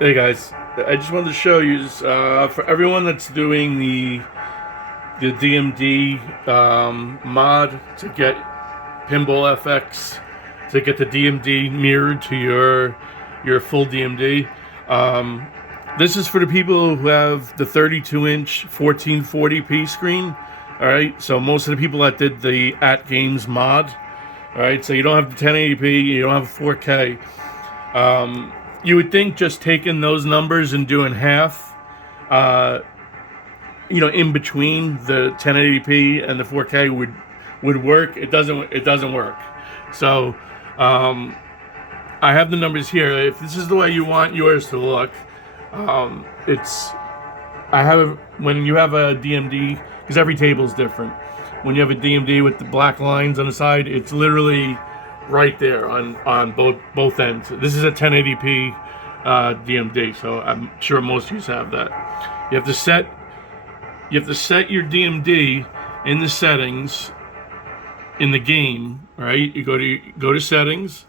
Hey guys, I just wanted to show you for everyone that's doing the DMD mod to get Pinball FX to get the DMD mirrored to your full DMD. This is for the people who have the 32-inch 1440p screen. All right, so most of the people that did the atgames mod. All right, so you don't have the 1080p, you don't have 4K. You would think just taking those numbers and doing half, in between the 1080p and the 4K would work. It doesn't work. So I have the numbers here. If this is the way you want yours to look, when you have a DMD, because every table is different. When you have a DMD with the black lines on the side, it's literally right there on both ends. This is a 1080p DMD, so I'm sure most of you have that. You have to set your DMD in the settings in the game. Right? You go to settings,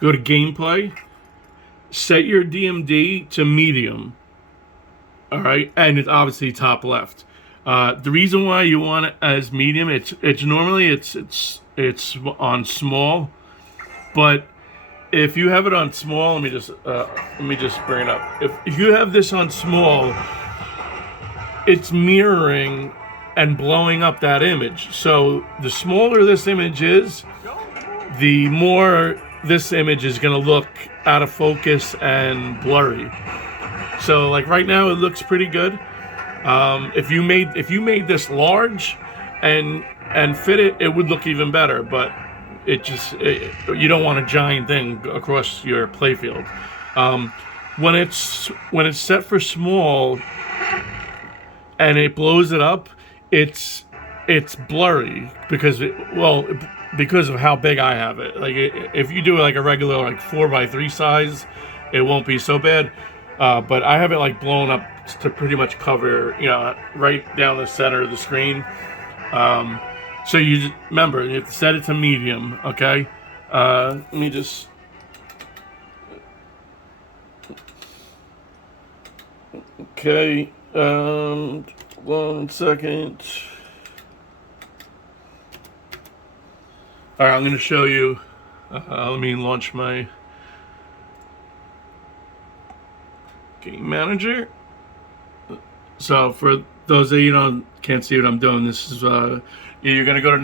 go to gameplay, set your DMD to medium. All right, and it's obviously top left. The reason why you want it as medium, it's normally on small, but if you have it on small, let me just bring it up. If you have this on small, it's mirroring and blowing up that image. So the smaller this image is, the more this image is going to look out of focus and blurry. So like right now, it looks pretty good. If you made this large and fit it, it would look even better. But you don't want a giant thing across your playfield. When it's set for small and it blows it up, it's blurry because of how big I have it. Like if you do like a regular like 4x3 size, it won't be so bad. But I have it like blown up to pretty much cover, right down the center of the screen. So you remember, you have to set it to medium, okay? Let me just... Okay, 1 second. All right, I'm going to show you. Let me launch my game manager. So for those of you can't see what I'm doing, this is you're gonna go to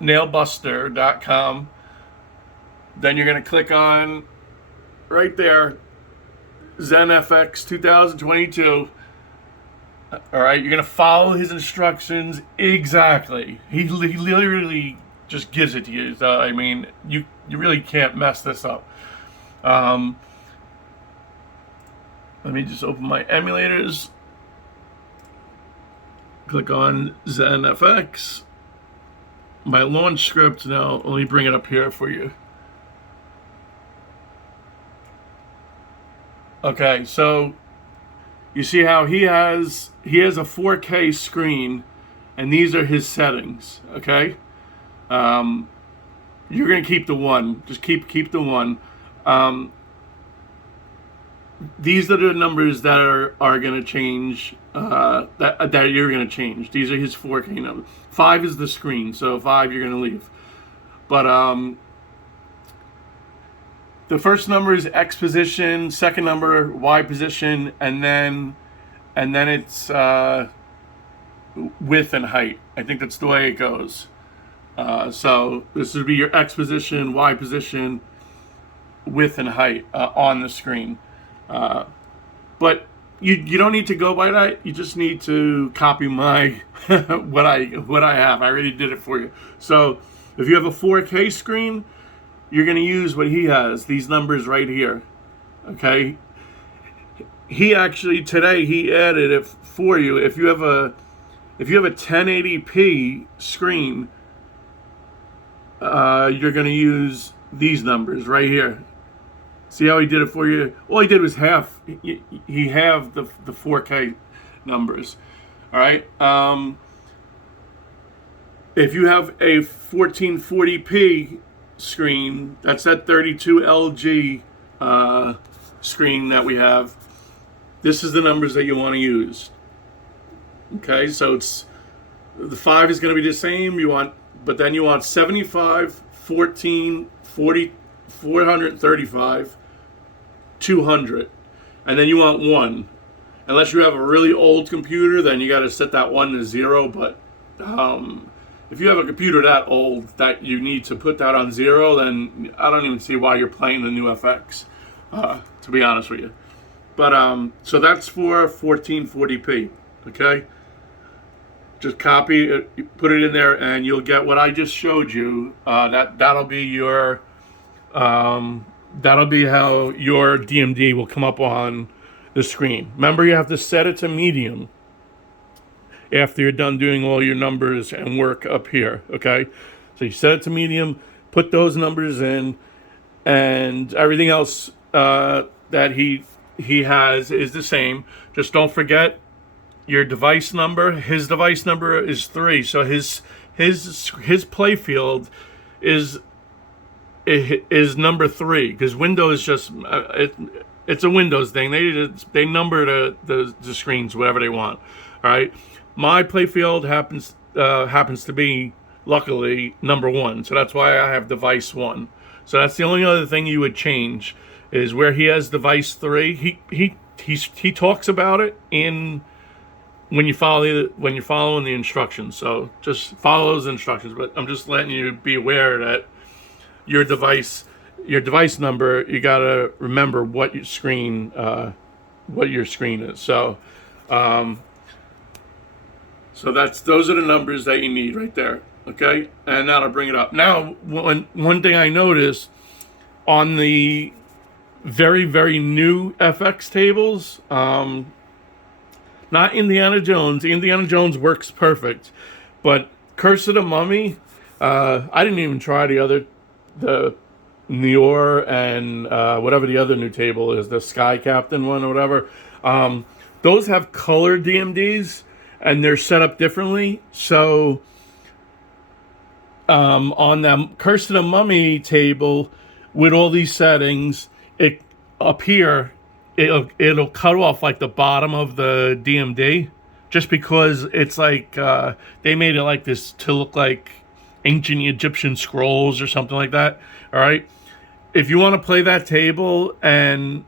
nailbuster.com. Then you're gonna click on right there, ZenFX 2022. All right, you're gonna follow his instructions exactly. He literally just gives it to you. So, I mean, you really can't mess this up. Let me just open my emulators. Click on ZenFX. My launch script now, let me bring it up here for you. Okay, so you see how he has a 4K screen, and these are his settings. Okay, you're gonna keep the one. Just keep the one. These are the numbers that are going to change, that you're going to change. These are his 4K numbers. 5 is the screen, so 5 you're going to leave. But the first number is X position, second number Y position, and then it's width and height. I think that's the way it goes. So this would be your X position, Y position, width and height on the screen. But you don't need to go by that. You just need to copy my what I have. I already did it for you. So if you have a 4K screen, you're going to use what he has. These numbers right here. Okay. He actually today he added it for you. If you have a 1080p screen, you're going to use these numbers right here. See how he did it for you? All he did was he halved the 4K numbers. All right. If you have a 1440p screen, that's that 32 LG screen that we have, this is the numbers that you want to use. Okay, so it's the 5 is going to be the same. But then you want 75, 14, 40, 435, 200, and then you want 1. Unless you have a really old computer, then you got to set that 1 to 0. But if you have a computer that old that you need to put that on 0, then I don't even see why you're playing the new FX, to be honest with you. But so that's for 1440p. Okay, just copy it, put it in there, and you'll get what I just showed you. That'll be your that'll be how your DMD will come up on the screen. Remember, you have to set it to medium after you're done doing all your numbers and work up here, okay? So you set it to medium, put those numbers in, and everything else that he has is the same. Just don't forget your device number. His device number is 3, so his playfield is number 3, because Windows just it's a Windows thing. They number the screens whatever they want. All right. My playfield happens to be, luckily, number 1, so that's why I have device 1. So that's the only other thing you would change, is where he has device 3. He talks about it when you're following the instructions. So just follow those instructions. But I'm just letting you be aware that your device number, you gotta remember what your screen is. So. So those are the numbers that you need right there, okay? And that'll bring it up. Now, one thing I noticed on the very, very new FX tables, not Indiana Jones. Indiana Jones works perfect, but Curse of the Mummy, I didn't even try the Nior and whatever the other new table is, the Sky Captain one or whatever. Those have color DMDs, and they're set up differently. So on the Curse of the Mummy table, with all these settings, up here, it'll cut off like the bottom of the DMD, just because it's like they made it like this to look like ancient Egyptian scrolls or something like that. All right, if you want to play that table and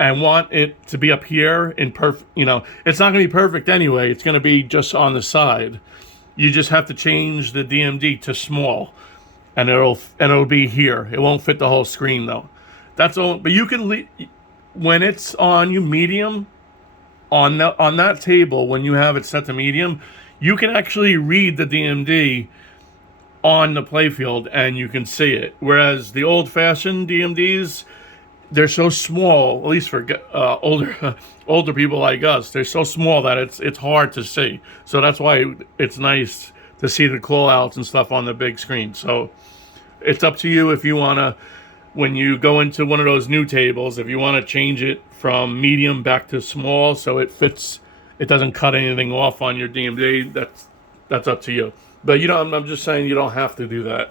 want it to be up here in perfect, it's not going to be perfect anyway. It's going to be just on the side. You just have to change the DMD to small, and it'll be here. It won't fit the whole screen though. That's all. But you can when it's on you medium on that table, when you have it set to medium, you can actually read the DMD on the playfield and you can see it. Whereas the old-fashioned DMDs, they're so small, at least for older people like us, they're so small that it's hard to see. So that's why it's nice to see the call-outs and stuff on the big screen. So it's up to you if you want to, when you go into one of those new tables, if you want to change it from medium back to small so it fits, it doesn't cut anything off on your DMD, that's up to you. But I'm just saying you don't have to do that.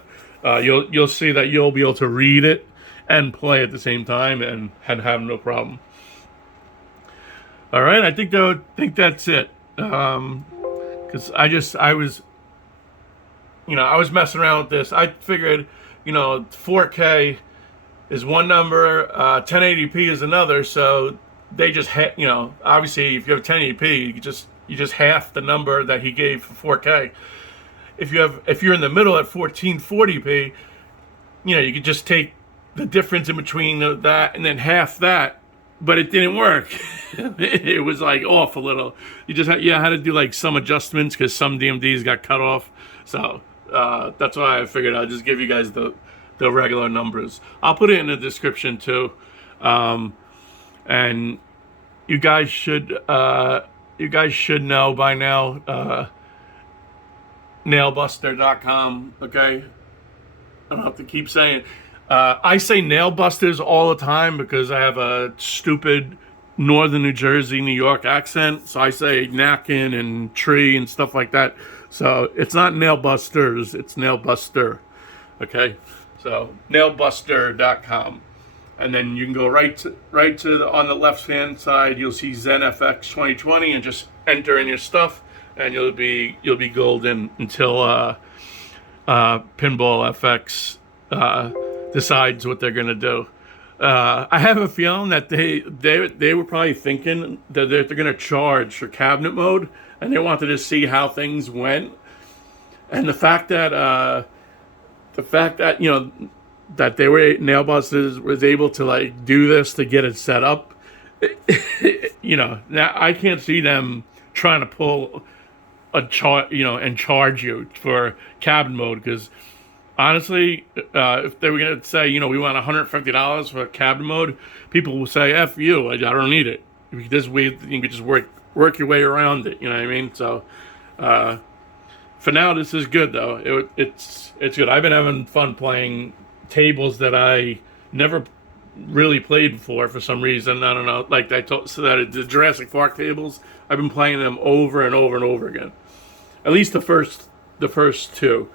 You'll see that you'll be able to read it and play at the same time and have no problem. All right, I think that's it. Because I was messing around with this. I figured, 4K is one number, 1080p is another. So they just obviously if you have 1080p, you just half the number that he gave for 4K. If you're in the middle at 1440p, you could just take the difference in between that and then half that, but it didn't work. It was like off a little. You had to do like some adjustments because some DMDs got cut off. So that's why I figured I'd just give you guys the regular numbers. I'll put it in the description too, and you guys should know by now. Nailbuster.com. Okay, I don't have to keep saying. I say Nailbusters all the time because I have a stupid northern New Jersey, New York accent. So I say knackin' and tree and stuff like that. So it's not Nailbusters, it's Nailbuster. Okay, so Nailbuster.com. and then you can go right to the, on the left hand side. You'll see Zen FX 2020, and just enter in your stuff, and you'll be golden until Pinball FX decides what they're gonna do. I have a feeling that they were probably thinking that they're gonna charge for cabinet mode, and they wanted to see how things went. And the fact that you know that they were Nailbusters was able to like do this to get it set up, you know, now I can't see them trying to pull a and charge you for cabinet mode, because honestly, if they were going to say, you know, we want $150 for cabinet mode, people will say, F you, I don't need it. This way, you can just work your way around it, you know what I mean? So, for now, this is good, though. It's good. I've been having fun playing tables that I never really played before for some reason. I don't know, like I told, so that the Jurassic Park tables, I've been playing them over and over and over again. At least the first two.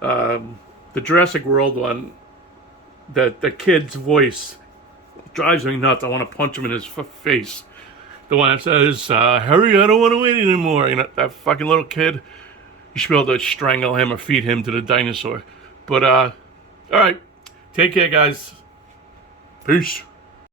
The Jurassic World one, the kid's voice drives me nuts. I want to punch him in his face. The one that says, hurry, I don't want to wait anymore. You know, that fucking little kid. You should be able to strangle him or feed him to the dinosaur. But, all right. Take care, guys. Peace.